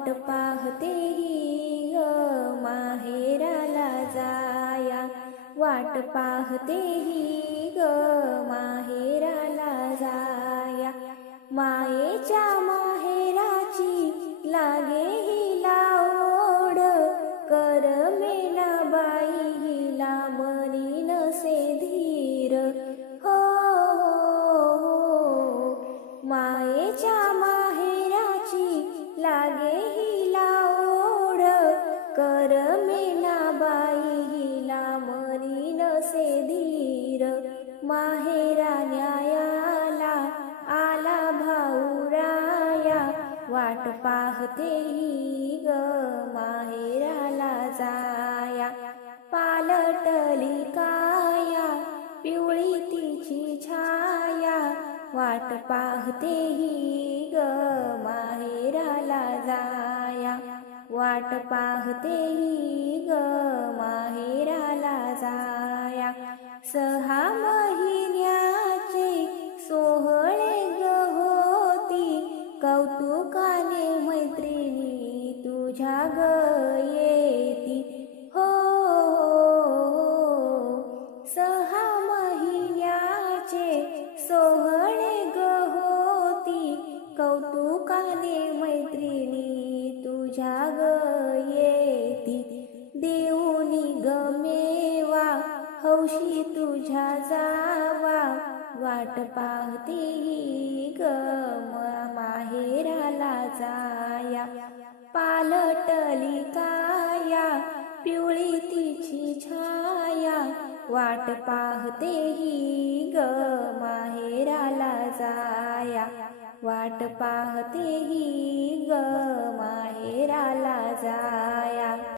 वाट पाहते ही माहेराला जाया. वाट पाहते ही माहेरा न्यायाला आला भाऊराया. वाट पाहते ही ग माहेराला जाया. पालटली काया पिवळी तिची छाया. वाट पाहते ही ग माहेराला जाया. वाट पाहते ही ग कौतुकाने मैत्रिणी तुझ्या ग येती. हो सहा महिन्याचे सोहळे ग होती. कौतुकाने मैत्रिणी तुझ्या ग येती. देऊनी गमेवा हौशी तुझ्या जावा. वाट पाहती ही ग. वाट पाहते ही ग माहेराला जाया. वाट पाहते ही